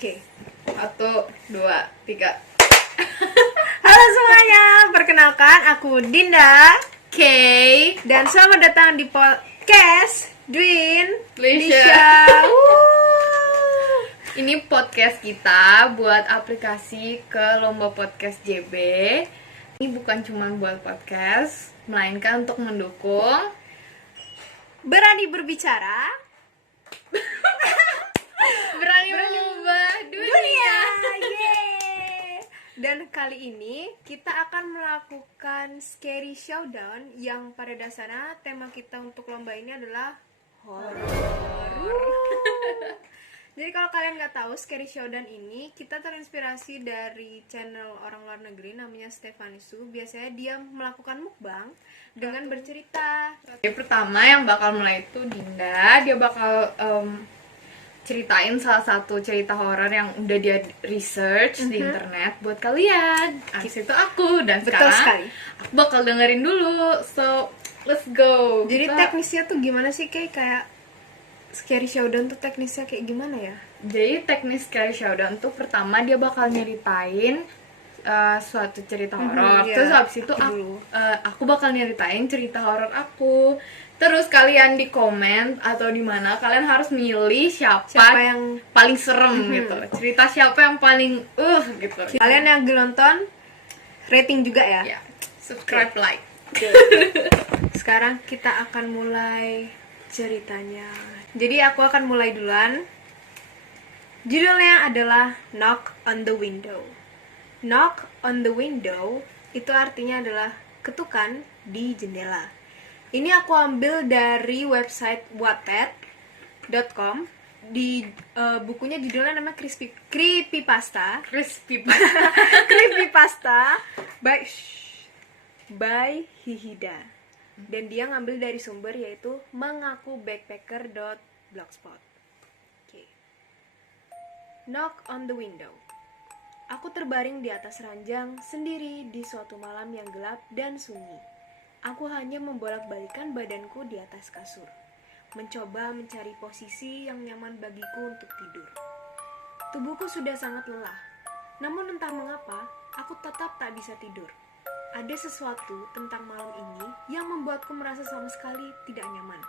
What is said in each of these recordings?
Oke. 1, 2, 3. Halo semuanya, perkenalkan aku Dinda Kay. dan selamat datang di podcast Dwin Lisha. Wuh. Ini podcast kita buat aplikasi ke lomba podcast JB. Ini bukan cuma buat podcast, melainkan untuk mendukung Berani berbicara berani mengubah dunia. Yeay. Dan kali ini kita akan melakukan scary showdown yang pada dasarnya tema kita untuk lomba ini adalah horor. Jadi kalau kalian nggak tahu, scary showdown ini kita terinspirasi dari channel orang luar negeri namanya Stephanie Su. Biasanya dia melakukan mukbang dengan bercerita. Yang pertama yang bakal mulai itu Dinda. Dia bakal ceritain salah satu cerita horor yang udah dia research di internet buat kalian. Abis itu aku, dan Betul sekarang sekali. aku bakal dengerin dulu. So, let's go. Jadi Kita- teknisnya tuh gimana sih, kayak scary showdown tuh teknisnya kayak gimana ya? Jadi teknis scary showdown tuh pertama dia bakal nyeritain suatu cerita horor. iya. Terus habis itu aku bakal nyeritain cerita horor aku. Terus kalian di komen atau di mana kalian harus milih siapa yang paling serem gitu. Cerita siapa yang paling gitu. kalian yang nonton rating juga ya. Ya, subscribe, like. Sekarang kita akan mulai ceritanya. Jadi aku akan mulai duluan. Judulnya adalah Knock on the Window. Knock on the window itu artinya adalah ketukan di jendela. Ini aku ambil dari website wattpad.com. Di bukunya judulnya namanya Creepypasta. Crispy Creepypasta by Hihida. Dan dia ngambil dari sumber yaitu mengakubackpacker.blogspot. Oke. Knock on the window. Aku terbaring di atas ranjang sendiri di suatu malam yang gelap dan sunyi. Aku hanya membolak-balikan badanku di atas kasur, mencoba mencari posisi yang nyaman bagiku untuk tidur. Tubuhku sudah sangat lelah, namun entah mengapa aku tetap tak bisa tidur. Ada sesuatu tentang malam ini yang membuatku merasa sama sekali tidak nyaman.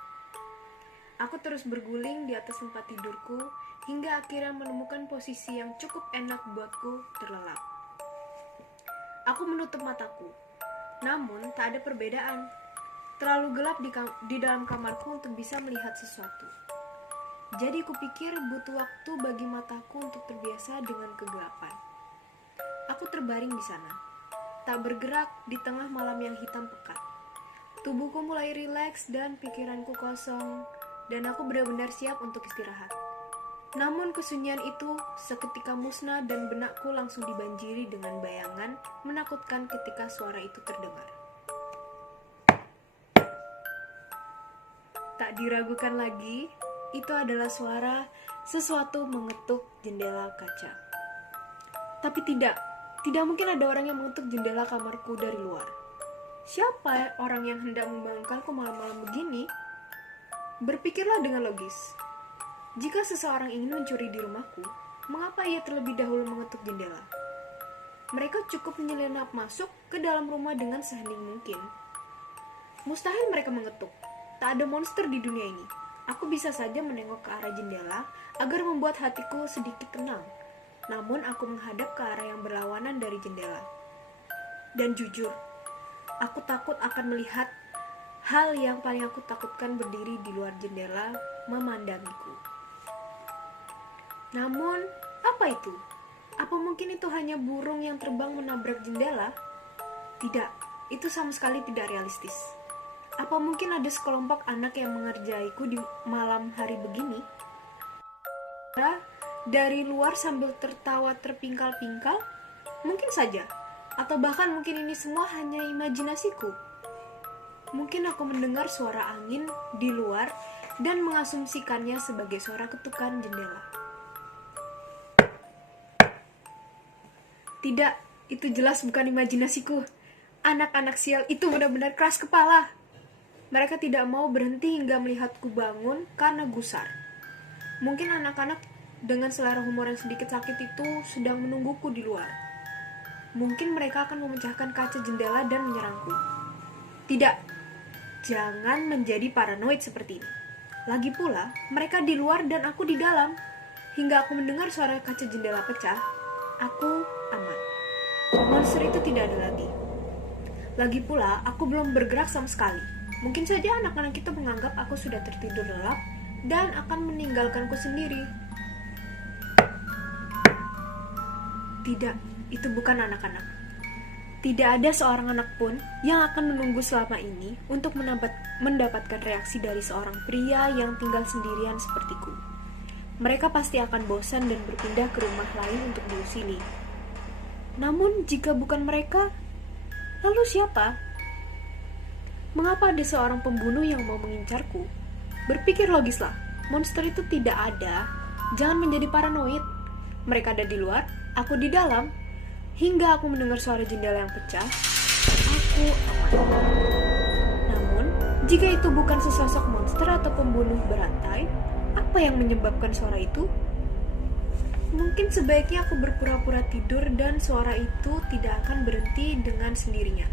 Aku terus berguling di atas tempat tidurku hingga akhirnya menemukan posisi yang cukup enak buatku terlelap. Aku menutup mataku, namun tak ada perbedaan. Terlalu gelap di dalam kamarku untuk bisa melihat sesuatu. Jadi kupikir butuh waktu bagi mataku untuk terbiasa dengan kegelapan. Aku terbaring di sana, tak bergerak di tengah malam yang hitam pekat. Tubuhku mulai rileks dan pikiranku kosong, dan aku benar-benar siap untuk istirahat. Namun kesunyian itu seketika musnah dan benakku langsung dibanjiri dengan bayangan menakutkan ketika suara itu terdengar. Tak diragukan lagi, itu adalah suara sesuatu mengetuk jendela kaca. Tapi tidak mungkin ada orang yang mengetuk jendela kamarku dari luar. Siapa orang yang hendak membangunkanku malam-malam begini? Berpikirlah dengan logis. Jika seseorang ingin mencuri di rumahku, mengapa ia terlebih dahulu mengetuk jendela? Mereka cukup menyelinap masuk ke dalam rumah dengan sehening mungkin. Mustahil mereka mengetuk. Tak ada monster di dunia ini. Aku bisa saja menengok ke arah jendela agar membuat hatiku sedikit tenang. Namun aku menghadap ke arah yang berlawanan dari jendela. Dan jujur, aku takut akan melihat hal yang paling aku takutkan berdiri di luar jendela memandangiku. Namun, apa itu? Apa mungkin itu hanya burung yang terbang menabrak jendela? Tidak, itu sama sekali tidak realistis. Apa mungkin ada sekelompok anak yang mengerjaiku di malam hari begini? Dari luar sambil tertawa terpingkal-pingkal? Mungkin saja. Atau bahkan mungkin ini semua hanya imajinasiku. Mungkin aku mendengar suara angin di luar dan mengasumsikannya sebagai suara ketukan jendela. Tidak, itu jelas bukan imajinasiku. Anak-anak sial itu benar-benar keras kepala. Mereka tidak mau berhenti hingga melihatku bangun karena gusar. Mungkin anak-anak dengan selera humor yang sedikit sakit itu sedang menungguku di luar. Mungkin mereka akan memecahkan kaca jendela dan menyerangku. Tidak, jangan menjadi paranoid seperti ini. Lagi pula, mereka di luar dan aku di dalam. Hingga aku mendengar suara kaca jendela pecah, aku aman. Monster itu tidak ada lagi. Lagi pula, aku belum bergerak sama sekali. Mungkin saja anak-anak itu menganggap aku sudah tertidur lelap dan akan meninggalkanku sendiri. Tidak, itu bukan anak-anak. Tidak ada seorang anak pun yang akan menunggu selama ini untuk mendapatkan reaksi dari seorang pria yang tinggal sendirian sepertiku. Mereka pasti akan bosan dan berpindah ke rumah lain untuk diusili. Namun, jika bukan mereka, lalu siapa? Mengapa ada seorang pembunuh yang mau mengincarku? Berpikir logislah, monster itu tidak ada. Jangan menjadi paranoid. Mereka ada di luar, aku di dalam. Hingga aku mendengar suara jendela yang pecah, aku aman. Namun, jika itu bukan sesosok monster atau pembunuh berantai, apa yang menyebabkan suara itu? Mungkin sebaiknya aku berpura-pura tidur dan suara itu tidak akan berhenti dengan sendirinya.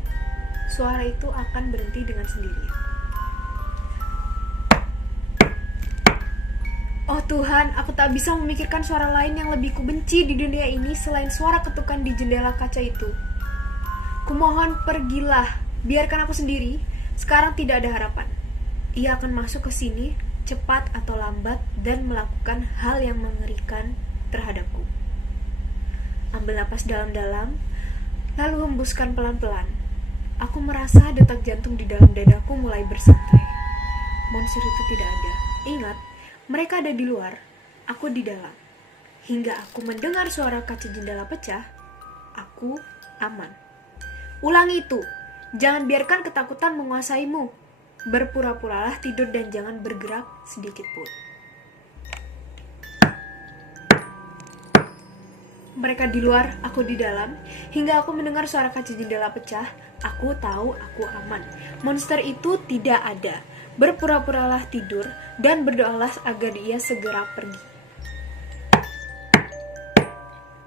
Suara itu akan berhenti dengan sendirinya. Oh Tuhan, aku tak bisa memikirkan suara lain yang lebih kubenci di dunia ini selain suara ketukan di jendela kaca itu. Kumohon pergilah, biarkan aku sendiri. Sekarang tidak ada harapan. Ia akan masuk ke sini, cepat atau lambat, dan melakukan hal yang mengerikan terhadapku. Ambil napas dalam-dalam, lalu hembuskan pelan-pelan. Aku merasa detak jantung di dalam dadaku mulai bersantai. Monster itu tidak ada. Ingat, mereka ada di luar, aku di dalam. Hingga aku mendengar suara kaca jendela pecah, aku aman. Ulangi itu, jangan biarkan ketakutan menguasaimu. Berpura-puralah tidur dan jangan bergerak sedikit pun. Mereka di luar, aku di dalam. Hingga aku mendengar suara kaca jendela pecah, aku tahu aku aman. Monster itu tidak ada. Berpura-puralah tidur dan berdoalah agar dia segera pergi.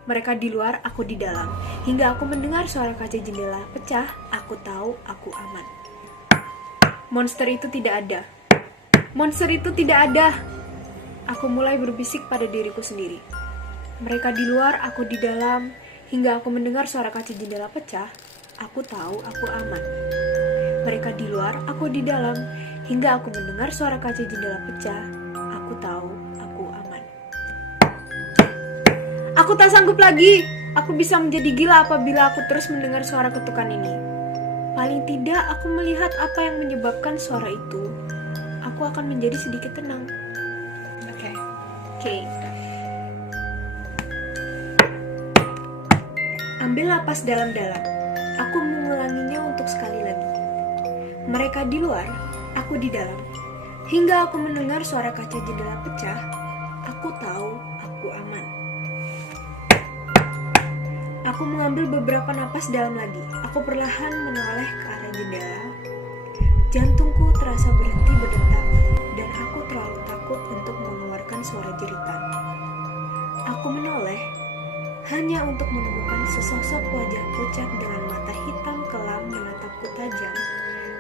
Mereka di luar, aku di dalam. Hingga aku mendengar suara kaca jendela pecah, aku tahu aku aman. Monster itu tidak ada. Monster itu tidak ada. Aku mulai berbisik pada diriku sendiri. Mereka di luar, aku di dalam. Hingga aku mendengar suara kaca jendela pecah, aku tahu aku aman. Mereka di luar, aku di dalam. Hingga aku mendengar suara kaca jendela pecah, aku tahu aku aman. Aku tak sanggup lagi. Aku bisa menjadi gila apabila aku terus mendengar suara ketukan ini. Paling tidak aku melihat apa yang menyebabkan suara itu. Aku akan menjadi sedikit tenang. Oke. Ambil napas dalam-dalam. Aku mengulanginya untuk sekali lagi. Mereka di luar, aku di dalam. Hingga aku mendengar suara kaca jendela pecah, aku tahu aku aman. Aku mengambil beberapa napas dalam lagi. Aku perlahan menoleh ke arah jendela. Jantungku terasa berhenti berdetak dan aku terlalu takut untuk mengeluarkan suara jeritan. Aku menoleh hanya untuk menemukan sesosok wajah pucat dengan mata hitam kelam menatapku tajam,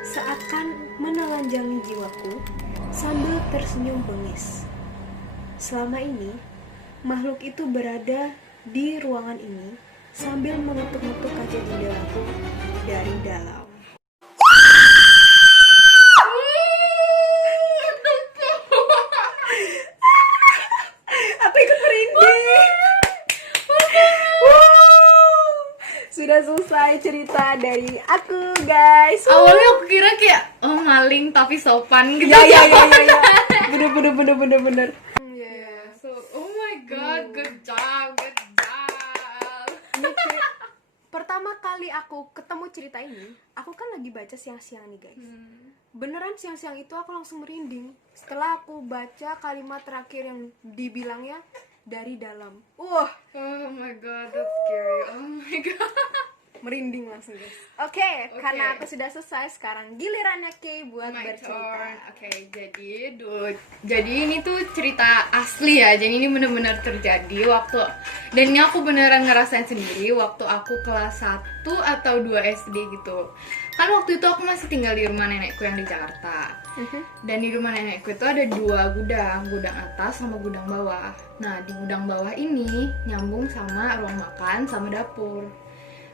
seakan menelanjangi jiwaku sambil tersenyum bengis. Selama ini, makhluk itu berada di ruangan ini sambil mengetuk-ngetuk kaca jendelaku dari dalam. Aku ikut merinding. Sudah selesai cerita dari aku, guys. Awalnya aku kira kayak maling tapi sopan gitu. Ya. Bener. So, oh my god, good job. Pertama kali aku ketemu cerita ini, aku kan lagi baca siang-siang nih, guys. Beneran siang-siang itu aku langsung merinding setelah aku baca kalimat terakhir yang dibilangnya dari dalam. Oh my god, that's scary. Oh my god. Merinding langsung guys. Oke, karena aku sudah selesai, sekarang gilirannya Kay buat My bercerita. turn. Oke, jadi ini tuh cerita asli ya. Jadi ini benar-benar terjadi waktu, dan ini aku beneran ngerasain sendiri waktu aku kelas 1 atau 2 SD gitu. Kan waktu itu aku masih tinggal di rumah nenekku yang di Jakarta. Dan di rumah nenekku itu ada 2 gudang, gudang atas sama gudang bawah. Nah, di gudang bawah ini nyambung sama ruang makan sama dapur.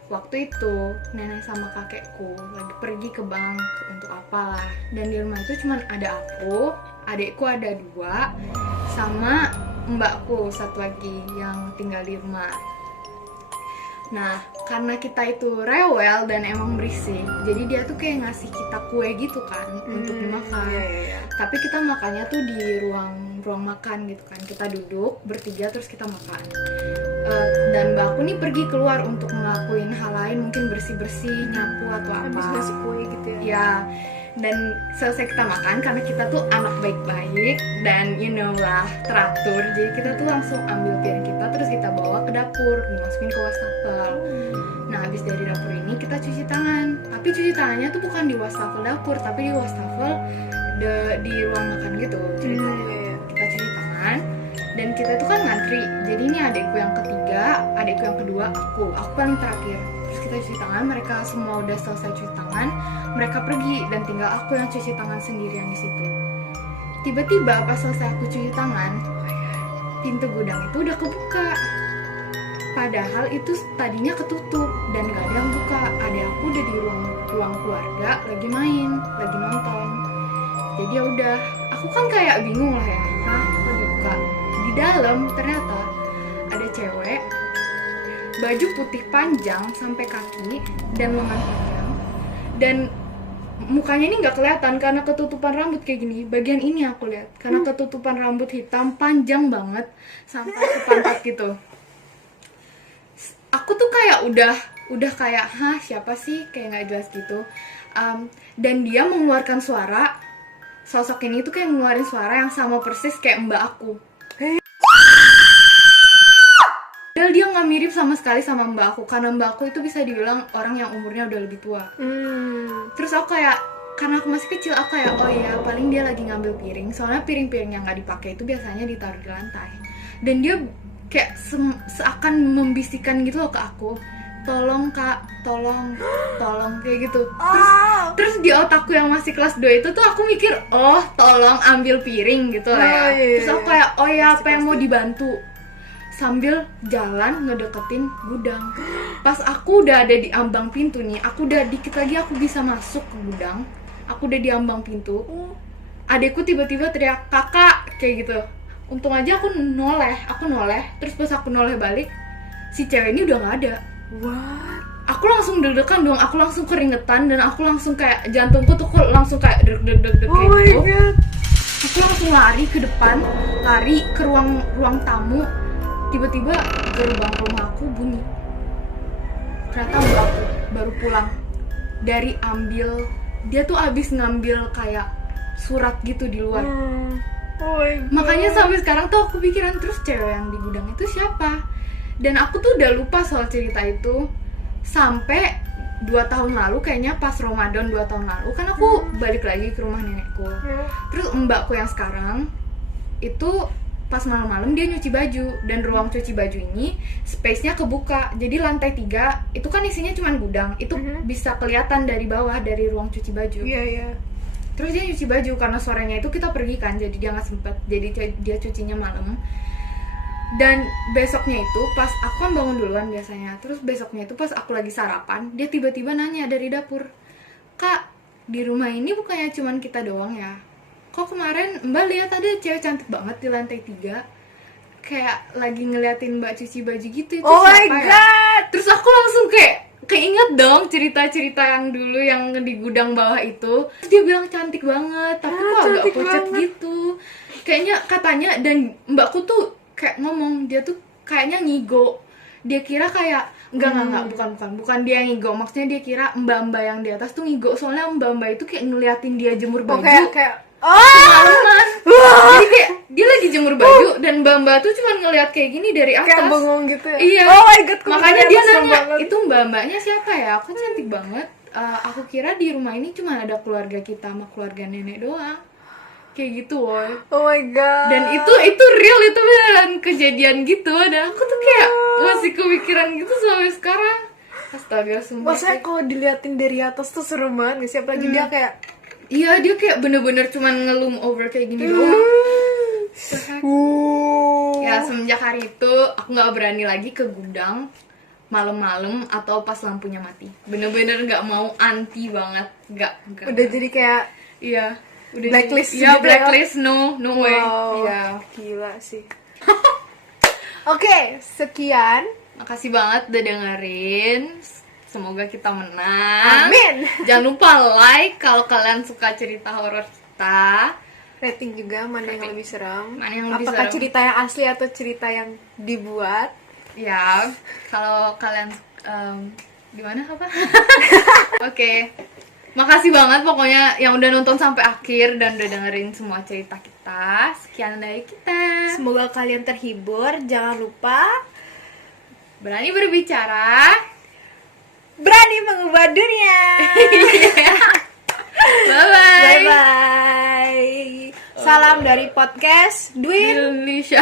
Waktu itu nenek sama kakekku lagi pergi ke bank untuk apalah, dan di rumah itu cuman ada aku, adekku ada 2, sama mbakku 1 lagi yang tinggal di rumah. Nah, karena kita itu rewel dan emang berisik, jadi dia tuh kayak ngasih kita kue gitu kan untuk dimakan. Tapi kita makannya tuh di ruang makan gitu kan. Kita duduk bertiga terus kita makan. Dan mbakku nih pergi keluar untuk ngelakuin hal lain, mungkin bersih-bersih, nyapu atau apa. Habis ngasih kue gitu ya. Ya, dan selesai kita makan, karena kita tuh anak baik-baik dan you know lah, teratur. Jadi kita tuh langsung ambil piring kita terus kita bawa ke dapur, dimasukin ke wastafel. Nah, habis dari dapur ini kita cuci tangan. Tapi cuci tangannya tuh bukan di wastafel dapur, tapi di wastafel di ruang makan gitu ceritanya. Kita cuci tangan dan kita tuh kan ngantri. Jadi ini adekku yang ketiga, adekku yang kedua, aku paling terakhir. Terus kita cuci tangan, mereka semua udah selesai cuci tangan, mereka pergi dan tinggal aku yang cuci tangan sendirian di situ. Tiba-tiba pas selesai aku cuci tangan, pintu gudang itu udah kebuka. Padahal itu tadinya ketutup dan gak ada yang buka. Adek aku udah di ruang keluarga lagi main, lagi nonton. Jadi ya udah, aku kan kayak bingung lah ya, kok dibuka? Di dalam ternyata ada cewek, baju putih panjang sampai kaki dan lengan panjang, dan mukanya ini nggak kelihatan karena ketutupan rambut kayak gini. Bagian ini aku lihat karena ketutupan rambut hitam panjang banget sampai ke pantat gitu. Aku tuh kayak udah kayak siapa sih, kayak nggak jelas gitu. Dan dia mengeluarkan suara, sosok ini tuh kayak ngeluarin suara yang sama persis kayak mbak aku. Padahal dia nggak mirip sama sekali sama mbak aku, karena mbak aku itu bisa dibilang orang yang umurnya udah lebih tua. Terus aku kayak, karena aku masih kecil, aku kayak oh iya paling dia lagi ngambil piring, soalnya piring-piring yang nggak dipakai itu biasanya ditaruh di lantai. Dan dia kayak seakan membisikkan gitu loh ke aku, tolong kak, tolong kayak gitu. Terus di otakku yang masih kelas 2 itu tuh aku mikir, oh tolong ambil piring gitu lah ya. Terus aku kayak oh ya apa yang mau dibantu, sambil jalan ngedeketin gudang. Pas aku udah ada di ambang pintu nih, aku udah dikit lagi aku bisa masuk ke gudang, aku udah di ambang pintu, adekku tiba-tiba teriak kakak kayak gitu. Untung aja aku noleh, terus pas aku noleh balik, si cewek ini udah gak ada. What? Aku langsung deg-degan dong, aku langsung keringetan dan aku langsung kayak jantungku tuh langsung kayak deg kayak gitu. God. Aku langsung lari ke depan, lari ke ruang tamu. Tiba-tiba gerbang rumah aku bunyi. Ternyata mbak aku baru pulang dari dia tuh abis ngambil kayak surat gitu di luar. Makanya sampai sekarang tuh aku pikiran terus cewek yang di gudang itu siapa. Dan aku tuh udah lupa soal cerita itu sampai 2 tahun lalu, kayaknya pas Ramadan 2 tahun lalu kan aku balik lagi ke rumah nenekku. Terus mbakku yang sekarang itu pas malam-malam dia nyuci baju, dan ruang cuci baju ini space-nya kebuka. Jadi lantai 3 itu kan isinya cuma gudang, itu bisa kelihatan dari bawah dari ruang cuci baju. Terus dia nyuci baju karena sorenya itu kita pergi kan, jadi dia nggak sempet, jadi dia cucinya malam. Dan besoknya itu pas aku kan bangun duluan biasanya, terus besoknya itu pas aku lagi sarapan, dia tiba-tiba nanya dari dapur, kak di rumah ini bukannya cuman kita doang ya, kok kemarin mbak lihat ada cewek cantik banget di lantai 3 kayak lagi ngeliatin mbak cuci baju gitu, itu siapa ya? Terus aku langsung kayak keinget dong cerita-cerita yang dulu yang di gudang bawah itu. Terus dia bilang cantik banget, tapi kok agak pucet gitu kayaknya katanya. Dan mbakku tuh kayak ngomong, dia tuh kayaknya ngigo. Dia kira kayak enggak, bukan dia yang ngigo. Maksudnya dia kira mbak-mbak yang di atas tuh ngigo, soalnya mbak-mbak itu kayak ngeliatin dia jemur baju. Kayak Malam mas. Jadi kayak dia lagi jemur baju dan mbak-mbak tuh cuma ngelihat kayak gini dari atas. Kayak bengong gitu ya. Iya. Oh my god, Makanya dia nanya, banget. itu mbak-mbaknya siapa ya? Aku cantik banget. Aku kira di rumah ini cuma ada keluarga kita sama keluarga nenek doang. Kayak gitu, woy. Oh my god. Dan itu real, itu beneran kejadian gitu. Dan aku tuh kayak masih kepikiran gitu sampai sekarang. Astaga, sumpah. Maksudnya kalau diliatin dari atas tuh serem banget gak sih? Apalagi dia kayak Iya, dia kayak bener-bener cuman ngelum over kayak gini doang. Ya, semenjak hari itu aku nggak berani lagi ke gudang malam-malam atau pas lampunya mati. Bener-bener nggak mau, anti banget. Nggak. Udah jadi kayak Iya. Udah blacklist jadi, iya, gitu ya? blacklist, no way. Wow, Iya. gila sih. Oke, sekian. Makasih banget udah dengerin. Semoga kita menang. Amin. Jangan lupa like kalau kalian suka cerita horor kita. Rating juga mana yang lebih seram. Mana yang lebih Apakah seram? cerita yang asli atau cerita yang dibuat? Ya, kalau kalian gimana apa? Oke. Makasih banget pokoknya yang udah nonton sampai akhir dan udah dengerin semua cerita kita. Sekian dari kita. Semoga kalian terhibur. Jangan lupa Berani berbicara. berani mengubah dunia. Bye-bye. Bye bye. Salam dari podcast Dwin Indonesia.